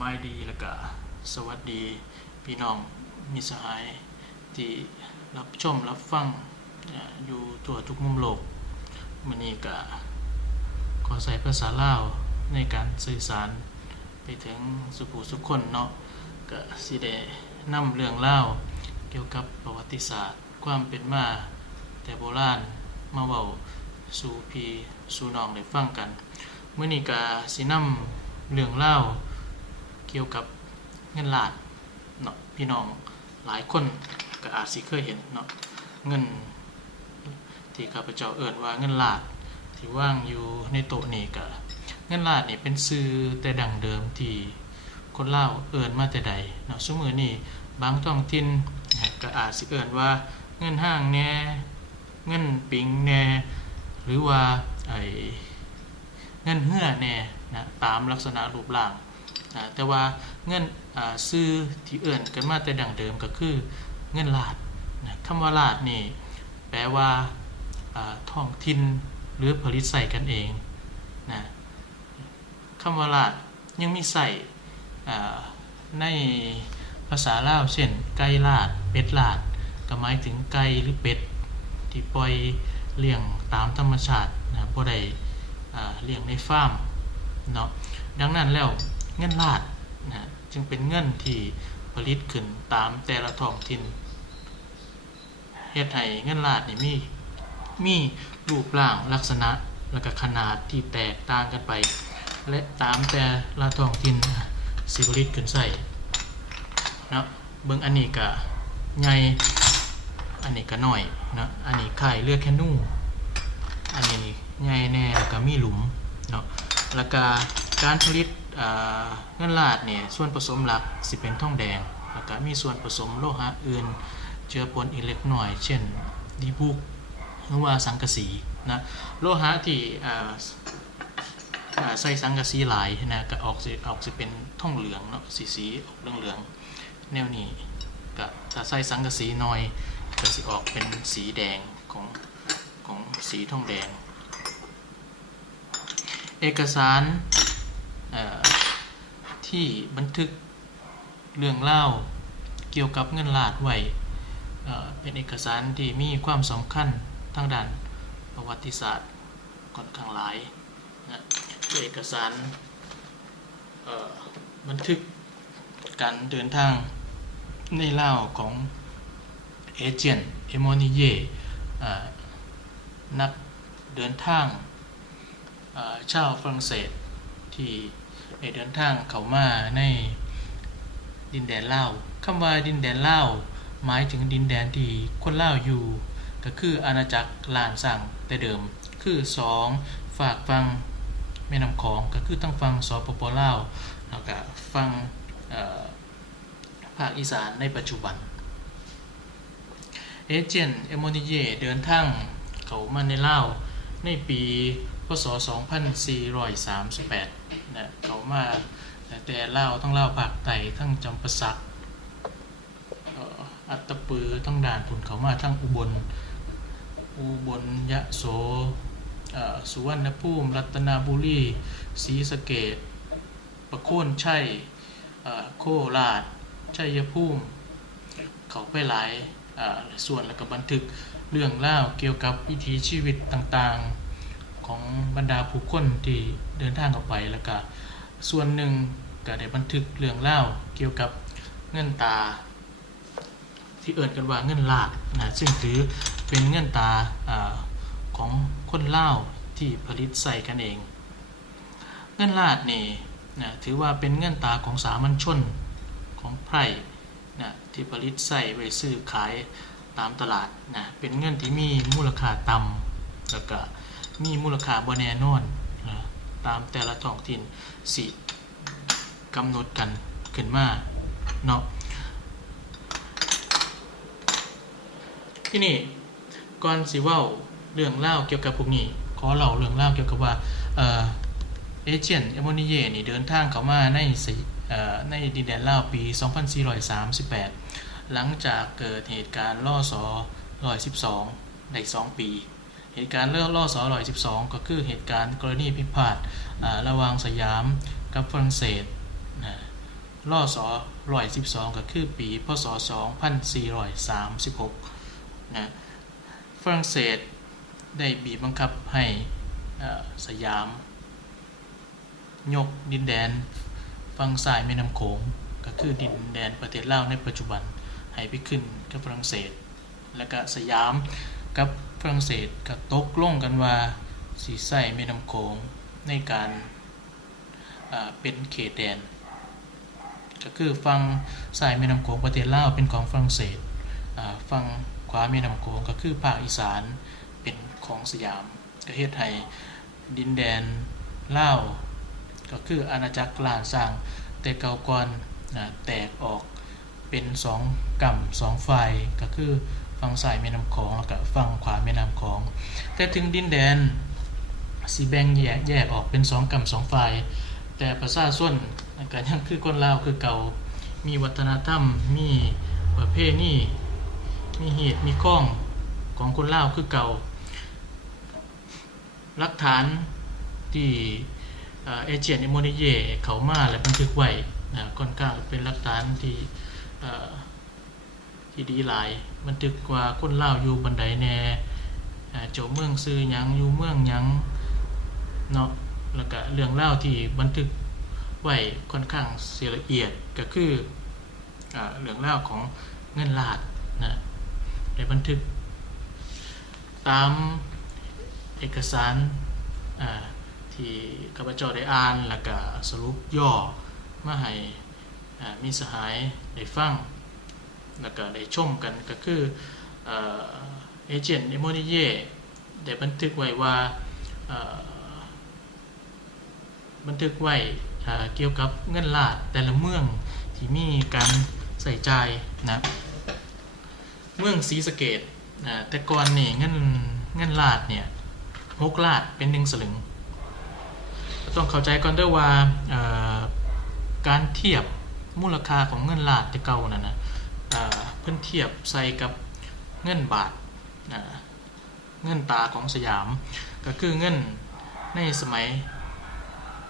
บายดีแล้วก็สวัสดีพี่น้องมิตรสหายที่รับชมรับฟังอยู่ทั่วทุกมุมโลกมื้อนี้ก็ขอใช้ภาษาลาวในการสื่อสารไปถึงสุผู้สุคนเนาะก็สิได้นำเรื่องราวเกี่ยวกับประวัติศาสตร์ความเป็นมาแต่โบราณมาเว้าสู่พี่สู่น้องได้ฟังกันมื้อนี้ก็สินำเรื่องราวเกี่ยวกับเงินล้านเนาะพี่น้องหลายคนก็อาจสิเคยเห็นเนาะเงินที่ข้าพเจ้าเอิ้นว่าเงินล้านที่วางอยู่ในโต๊ะนี้ก็เงินล้านนี่เป็นชื่อแต่ดั้งเดิมที่คนลาวเอิ้นมาแต่ใดเนาะซุมื้อนี้บางท้องถิ่นก็อาจสิเอิ้นว่าเงินห้างแน่เงินปิงแน่หรือว่าเงินเหือแน่นะตามลักษณะรูปร่างแต่ว่าเงินชื่อที่เอิ้นกันมาแต่ดั้งเดิมก็คือเงินลาดนะคำว่าลาดนี่แปลว่าท้องถิ่นหรือผลิตใส่กันเองนะคำว่าลาดยังมีใส่ในภาษาลาวเช่นไก่ลาดเป็ดลาดก็หมายถึงไก่หรือเป็ดที่ปล่อยเลี้ยงตามธรรมชาตินะบ่ได้เลี้ยงในฟาร์มเนาะดังนั้นแล้วเงินลาดนะจึงเป็นเงินที่ผลิตขึ้นตามแต่ละท้องถิ่นเฮ็ดให้เงินลาดนี่มีรูปร่างลักษณะและก็ขนาดที่แตกต่างกันไปและตามแต่ละท้องถิ่นสิผลิตขึ้นใส่เนาะเบิ่งอันนี้ก็ใหญ่อันนี้ก็น้อยเนาะอันนี้คล้ายเรือแคนูอันนี้ใหญ่แน่แล้วก็มีหลุมเนาะแล้วก็การผลิตเงินลาดเนี่ยส่วนผสมหลักสิเป็นทองแดงแล้วก็มีส่วนผสมโลหะอื่นเจือปนอีกเล็กน้อยเช่นดีบุกหรือว่าสังกะสีนะโลหะที่ใส่สังกะสีหลายนะก็ออกสิเป็นทองเหลืองเนาะสีออกเหลืองแนวนี้ก็ถ้าใส่สังกะสีน้อยก็สิออกเป็นสีแดงของสีทองแดงเอกสารที่บันทึกเรื่องเล่าเกี่ยวกับเงินลาดไว้เป็นเอกสารที่มีความสำคัญทางด้านประวัติศาสตร์ค่อนข้างหลายนะเอกสารบันทึกการเดินทางในเล่าของเอเจนต์เอโมนิเยนักเดินทางชาวฝรั่งเศสที่เดินทางเข้ามาในดินแดนลาวคำว่าดินแดนลาวหมายถึงดินแดนที่คนลาวอยู่ก็คืออาณาจักรล้านสั่งแต่เดิมคือ2ฝากฟังแม่น้ำของก็คือตั้งฟังสปปลาวแล้วก็ฟังภาคอีสานในปัจจุบันเอเจนต์เอโมนิเยเดินทางเข้ามาในลาวในปีพศ2438นะเข้ามาแต่ลาวทั้งลาวภาคใต้ทั้งจำปาสักอัตตปือทั้งด่านพุ่นเข้ามาทั้งอุบลยะโสสุวรรณภูมิรัตนบุรีศรีสะเกษประโคนชัยโคราชชัยภูมิเขาไปหลายส่วนแล้วก็บันทึกเรื่องเล่าเกี่ยวกับวิถีชีวิตต่างๆของบรรดาผู้คนที่เดินทางเข้าไปแล้วก็ส่วนหนึ่งก็ได้บันทึกเรื่องเล่าเกี่ยวกับเงินตาที่เอิ้นกันว่าเงินลาดนะซึ่งถือเป็นเงินตาของคนลาวที่ผลิตใส่กันเองเงินลาดนี่นะถือว่าเป็นเงินตาของสามัญชนของไพร่นะที่ผลิตใส่ไว้ซื้อขายตามตลาดนะเป็นเงินที่มีมูลค่าต่ำแล้วก็มีมูลค่าบ่แน่นอนนะตามแต่ละท้องถิ่นสิกำหนดกันขึ้นมาเนาะที่นี่ก่อนสิเว้าเรื่องเล่าเกี่ยวกับพวกนี้ขอเล่าเรื่องเล่าเกี่ยวกับว่าเอเจนต์เอโมนิเยนี่เดินทางเข้ามาในดินแดนลาวปี2438หลังจากเกิดเหตุการณ์ล่อส112ได้2ปีเหตุการณ์ล่อส112ก็คือเหตุการณ์กรณีพิพาทระหว่างสยามกับฝรั่งเศสนะ รอศ112ก็คือปีพศ2436นะฝรั่งเศสได้บีบบังคับให้สยามยกดินแดนฝั่งซ้ายแม่น้ำโขงก็คือดินแดนประเทศลาวในปัจจุบันให้ไปขึ้นกับฝรั่งเศสแล้วก็สยามกับฝรั่งเศสก็ตกลงกันว่าสิใช้แม่น้ำโขงในการเป็นเขตแดนก็คือฝั่งซ้ายแม่น้ำโขงประเทศลาวเป็นของฝรั่งเศสฝั่งขวาแม่น้ำโขงก็คือภาคอีสานเป็นของสยามก็เฮ็ดให้ดินแดนลาวก็คืออาณาจักรล้านสร้างแต่เก่าก่อนแตกออกเป็น2กั่ม2ฝ่ายก็คือฝั่งซ้ายแม่น้ำโขงแล้วก็ฝั่งขวาแม่น้ำโขงแต่ถึงดินแดนสิแบ่งแยกออกเป็น2กั่ม2ฝ่ายแต่ประชาชนก็ยังคือคนลาวคือเก่ามีวัฒนธรรมมีประเพณีมีเหตุมีข้องของคนลาวคือเก่าหลักฐานที่เอเจียนอิโมนิเยเขามาและบันทึกไว้ค่อนข้างเป็นหลักฐานที่ดีหลายบันทึกว่าคนลาวอยู่บันไดแน่เจ้าเมืองซื้อหยังอยู่เมืองหยังเนาะแล้วก็เรื่องเล่าที่บันทึกไว้ค่อนข้างละเอียดก็คือเรื่องเล่าของเงินลาดนะได้บันทึกตามเอกสารที่ข้าพเจ้าได้อ่านแล้วก็สรุปย่อมาให้มีสหายได้ฟังแล้วก็ได้ชมกันก็คือเอเจนต์เอโมนิเย่ได้บันทึกไว้ว่าบันทึกไว้เกี่ยวกับเงินลาดแต่ละเมืองที่มีการใส่ใจนะเมืองศรีสะเกษแต่ก่อนนี่เงินลาดเนี่ย6 ลาดเป็น1 สลึงต้องเข้าใจก่อนด้วยว่าการเทียบมูลค่าของเงินลาดแต่เก่านั่นนะเพิ่นเทียบใส่กับเงินบาทเงินตาของสยามก็คือเงินในสมัย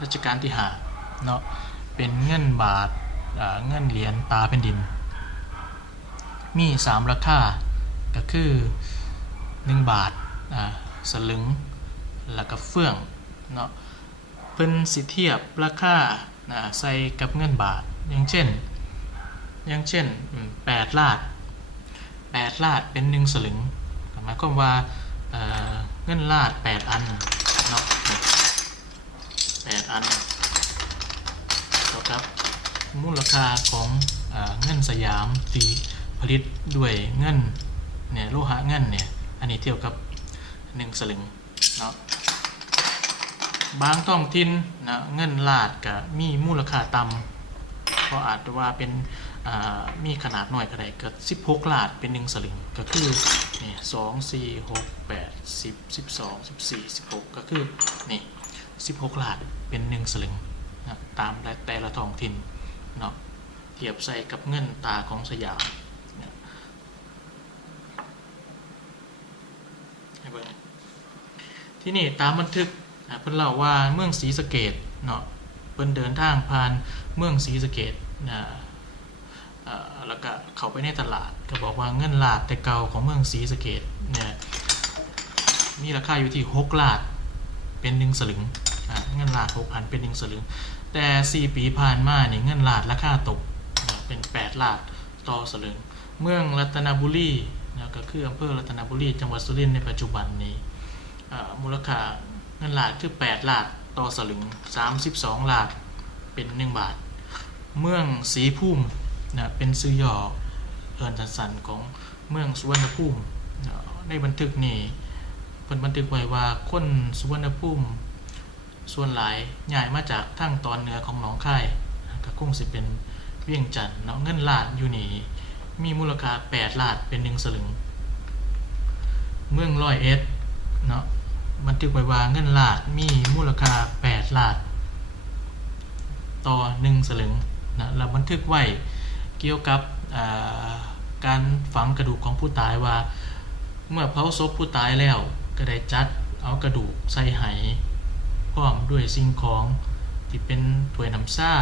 รัชกาลที่5เนาะเป็นเงินบาทเงินเหรียญตาแผ่นดินมี3 ราคาก็คือ1 บาทสลึงแล้วก็เฟื่องเนาะเพิ่นสิเทียบราคาใส่กับเงินบาทอย่างเช่น8 ลาดเป็น1 สลึงหมายความว่าเงินลาด8 อันเนาะ8 อันเท่ากับมูลค่าของเงินสยามที่ผลิตด้วยเงินเนี่ยโลหะเงินเนี่ยอันนี้เทียบกับ1 สลึงเนาะบางท้องถิ่นนะเงินลาดก็มีมูลค่าต่ำเพราะอาจจะว่าเป็นมีขนาดน้อยก็ได้ก็16 ลาดเป็น1 สลึงก็คือนี่2 4 6 8 10 12 14 16ก็คือนี่16 ลาดเป็น1 สลึงนะตามแต่ละท้องถิ่นเนาะเทียบใส่กับเงินตาของสยามให้เบิ่งที่นี่ตามบันทึกเพิ่นเล่าว่าเมืองศรีสะเกษเนาะเพิ่นเดินทางผ่านเมืองศรีสะเกษแล้วก็เข้าไปในตลาดก็บอกว่าเงินลาดแต่เก่าของเมืองศรีสะเกษเนี่ยมีราคาอยู่ที่6 ลาดเป็น1 สลึงเงินลาด6 อันเป็น1 สลึงแต่4 ปีผ่านมานี่เงินลาดราคาตกเป็น8 ลาดต่อสลึงเมืองรัตนบุรีก็คืออำเภอรัตนบุรีจังหวัดสุรินทร์ในปัจจุบันนี้มูลค่าเงินลาดคือ8 ลาดต่อสลึง32 ลาดเป็น1 บาทเมืองศรีภูมิเป็นชื่อย่อเอิ้นสั้นๆของเมืองสุวรรณภูมิในบันทึกนี้เพิ่นบันทึกไว้ว่าคนสุวรรณภูมิส่วนหลายย้ายมาจากทางตอนเหนือของหนองคายก็คงสิเป็นเวียงจันทน์เนาะเงินลาดอยู่นี่มีมูลค่า8 ลาดเป็น1 สลึงเมืองร้อยเอ็ดเนาะบันทึกไว้ว่าเงินลาดมีมูลค่า8 ลาดต่อ1 สลึงนะแล้วบันทึกไว้เกี่ยวกับการฝังกระดูกของผู้ตายว่าเมื่อเผาศพผู้ตายแล้วก็ได้จัดเอากระดูกใส่ไหพร้อมด้วยสิ่งของที่เป็นถ้วยน้ำซ่า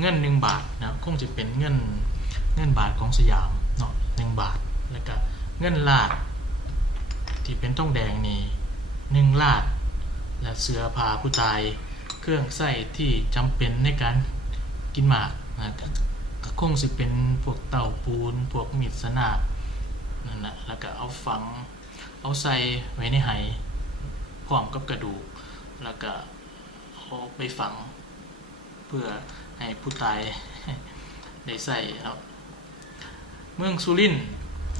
เงิน1 บาทนะคงจะเป็นเงินบาทของสยามเนาะ1 บาทแล้วก็เงินลาดที่เป็นทองแดงนี่1 ลาดและเสื้อผ้าผู้ตายเครื่องใช้ที่จำเป็นในการกินหมากนะก็คงสิเป็นพวกเต่าปูนพวกมีดสนาบนั่นนะแล้วก็เอาใส่ไว้ในไหพร้อมกับกระดูกแล้วก็เอาไปฝังเพื่อให้ผู้ตายได้ใส่เนาะเมืองสุรินทร์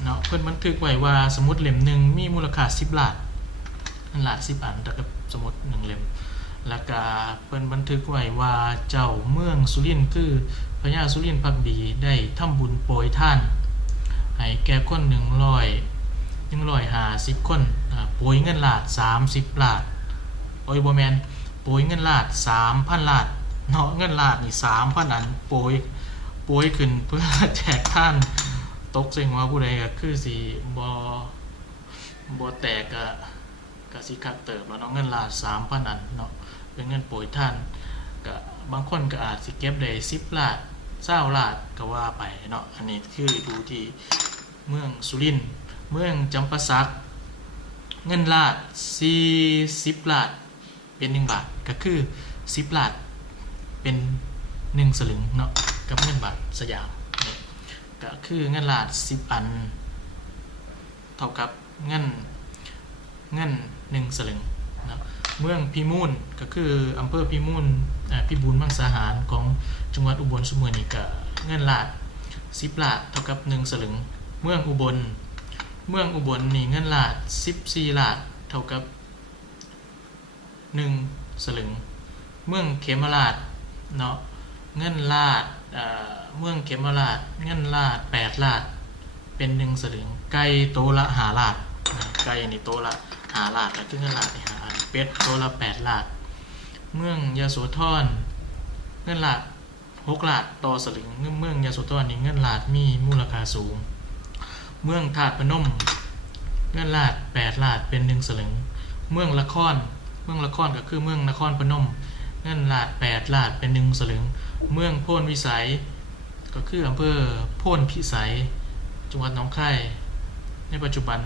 เนาะเพิ่นบันทึกไว้ว่าสมุดเล่มหนึ่งมีมูลค่า10 ล้านล้าน10 อันเท่ากับสมุด1 เล่มแล้วก็เพิ่นบันทึกไว้ว่าเจ้าเมืองสุรินทร์คือพญาสุรินทร์ภักดีได้ทำบุญโปรยทานให้แก่คน150 คนโปรยเงินล้าน30 ล้านโอ้ยบ่แม่นโปรยเงินล้าน 3,000 ล้านเนาะเงินล้านนี่ 3,000 อันโปรยขึ้นเพื่อแจกท่านตกเสียงว่าผู้ใดก็คือสิบ่แตกก็สิคักเติบแล้วเนาะเงินล้าน 3,000 อันเนาะเป็นเงินโปรยท่านก็บางคนก็อาจสิเก็บได้10 ล้าน20 ล้านก็ว่าไปเนาะอันนี้คือดูที่เมืองสุรินทร์เมืองจำปาสักเงินล้าน40 ล้านเป็น1 บาทก็คือ10 ล้านเป็น1 สลึงเนาะกับเงินบาทสยามก็คือเงินล้าน10 อันเท่ากับเงิน1 สลึงนะเมืองพิมูลก็คืออำเภอพิมูลพิบูลมังสาหารของจังหวัดอุบลซุมื้อนี้ก็เงินล้าน10 ล้านเท่ากับ1 สลึงเมืองอุบลนี่เงินล้าน14 ล้านเท่ากับ1 สลึงเมืองเขมราชเนาะเงินล้านเมืองเขมราชเงินล้าน8 ล้านเป็น1 สลึงไก่โตละ5 ล้านไก่นี่โตละ5 ล้านแล้วคือเงินล้านนี่5 ล้านเป็ดโตละ8 ล้านเมืองยโสธรเงินล้าน6 ล้านต่อสลึงเมืองยโสธรนี่เงินล้านมีมูลค่าสูงเมืองธาตุพนมเงินล้าน8 ล้านเป็น1 สลึงเมืองละครก็คือเมืองนครพนมเงินล้าน8 ล้านเป็น1 สลึงเมืองโพนวิสัยก็คืออำเภอโพนพิสัยจังหวัดหนองคายในปัจจุบัน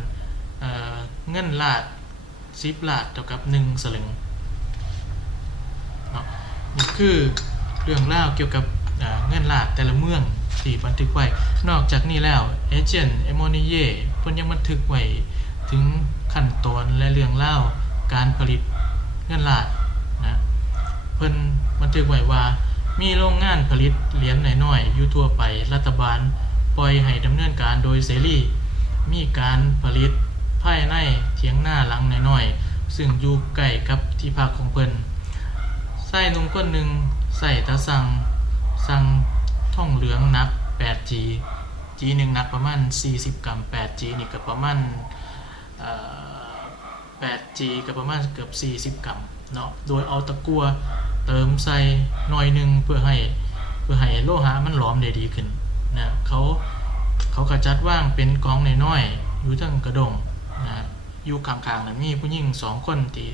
เงินล้าน10 ล้านเท่ากับ1 สลึงเนาะนี่คือเรื่องราวเกี่ยวกับเงินล้านแต่ละเมืองที่บันทึกไว้นอกจากนี้แล้วเอเจนต์เอมอนิเย่เพิ่นยังบันทึกไว้ถึงขั้นตอนและเรื่องราวการผลิตเงินล้านนะเพิ่นบันทึกไว้ว่ามีโรงงานผลิตเหรียญน้อยๆอยู่ทั่วไปรัฐบาลปล่อยให้ดำเนินการโดยเสรีมีการผลิตภายในเถียงนาหลังน้อยๆซึ่งอยู่ใกล้กับที่พักของเพิ่นชายหนุ่มคนหนึ่งใส่ตาสั่งท่องเหลืองหนัก 8G นึงหนักประมาณ40 กรัม 8G นี่ก็ประมาณ8G ก็ประมาณเกือบ40 กรัมเนาะโดยเอาตะกั่วเติมใส่หน่อยนึงเพื่อให้โลหะมันหลอมได้ดีขึ้นนะเขาก็จัดวางเป็นกองน้อยๆอยู่ทั้งกระดงนะอยู่ข้างๆนั้นมีผู้หญิง2 คนที่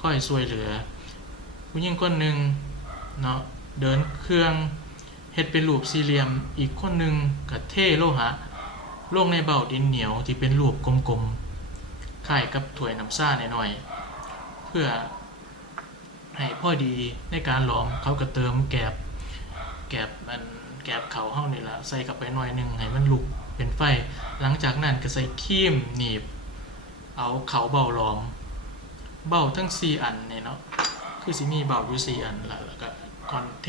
คอยช่วยเหลือผู้หญิงคนหนึ่งเนาะเดินเครื่องเฮ็ดเป็นรูปสี่เหลี่ยมอีกคนหนึ่งก็เทโลหะลงในเบ้าดินเหนียวที่เป็นรูปกลมๆคล้ายกับถ้วยน้ำซ่าหน่อยๆเพื่อให้พอดีในการหลอมเขาก็เติมแกบเขาเฮานี่ล่ะใส่เข้าไปหน่อยนึงให้มันลุกเป็นไฟหลังจากนั้นก็ใส่ครีมหนีบเอาเขาเบ้าหลอมเบ้าทั้ง4 อันนี่เนาะคือสิมีเบ้าอยู่4 อันแล้วก็ก่อนเท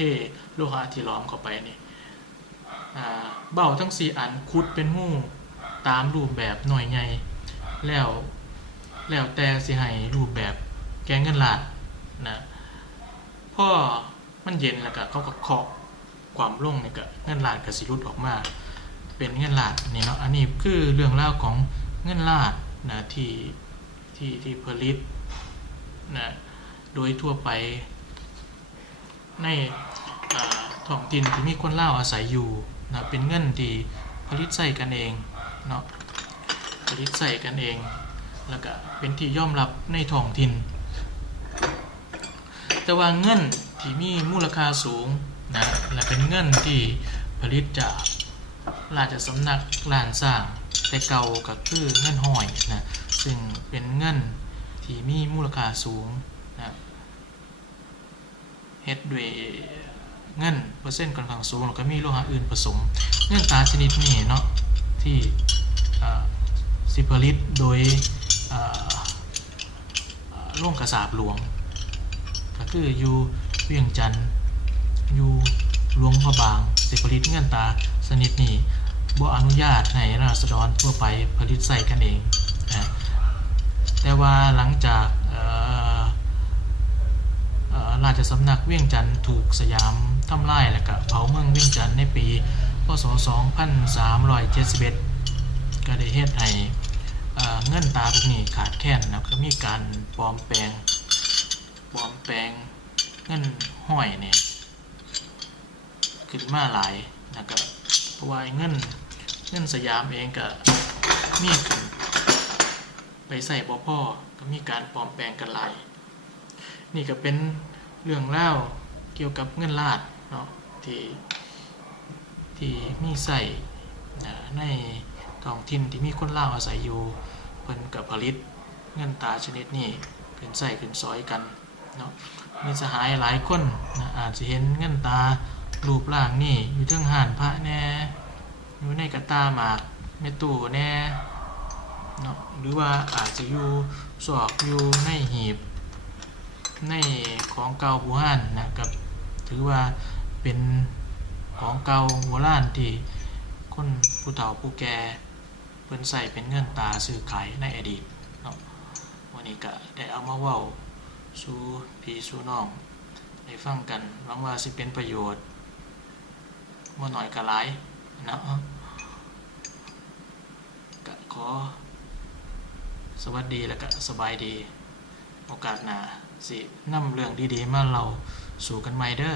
โลหะที่หลอมเข้าไปนี่เบ้าทั้ง4 อันขุดเป็นหูตามรูปแบบหน่อยใหญ่แล้วแต่สิให้รูปแบบแกงเงินล้านนะพอมันเย็นแล้วก็เขาก็เคาะความลงนี่ก็เงินล้านก็สิหลุดออกมาเป็นเงินล้านนี่เนาะอันนี้คือเรื่องราวของเงินล้านนะที่ผลิตนะโดยทั่วไปในท้องถิ่นที่มีคนลาวอาศัยอยู่นะเป็นเงินที่ผลิตใช้กันเองเนาะผลิตใช้กันเองแล้วก็เป็นที่ยอมรับในท้องถิ่นแต่ว่าเงินที่มีมูลค่าสูง นะและเป็นเงินที่ผลิตจากราชสำนักล้านสร้างแต่เก่าก็คือเงินห้อยนะซึ่งเป็นเงินที่มีมูลค่าสูงนะเฮ็ดด้วยเงินเปอร์เซ็นต์ค่อนข้างสูงแล้วก็มีโลหะอื่นผสมเงินตราชนิดนี้เนาะที่สิผลิตโดยโรงกระสาบหลวงก็คืออยู่เวียงจันทน์อยู่หลวงพระบางสิผลิตเงินตราชนิดนี้บ่อนุญาตให้ราษฎรทั่วไปผลิตใส่กันเองนะแต่ว่าหลังจากราชสำนักเวียงจันทน์ถูกสยามทำลายและก็เผาเมืองเวียงจันทน์ในปีพ.ศ. 2371ก็ได้เฮ็ดให้เงินตราพวกนี้ขาดแคลนแล้วก็มีการปลอมแปลงเงินห้อยเนี่ยขึ้นมาหลายนะครับเพราะว่าเงินสยามเองก็มีขึ้นไปใส่บ่พอก็มีการปลอมแปลงกันหลายนี่ก็เป็นเรื่องเล่าเกี่ยวกับเงินลาษฎร์เนาะที่มีใส่ในท้องถิ่นที่มีคนลาวอาศัยอยู่เพิ่นก็ผลิตเงินตราชนิดนี้ขึ้นใส่ขึ้นซอยกันเนาะมีสหายหลายคนนะอาจจะเห็นเงินตรารูปร่างนี่อยู่เทิงห่านพระแน่อยู่ในกระตาหมากในตู้แน่เนาะหรือว่าอาจจะอยู่ซอกอยู่ในหีบในของเก่าโบราณนะครับถือว่าเป็นของเก่าโบราณที่คนผู้เฒ่าผู้แก่เพิ่นใส่เป็นเงินตราซื้อขายในอดีตเนาะวันนี้ก็ได้เอามาเว้าสู่พี่สู่น้องได้ฟังกันหวังว่าสิเป็นประโยชน์บ่น้อยก็หลายเนาะก็ขอสวัสดีแล้วก็สบายดีโอกาสหน้าสินำเรื่องดีๆมาเล่าสู่กันใหม่เด้อ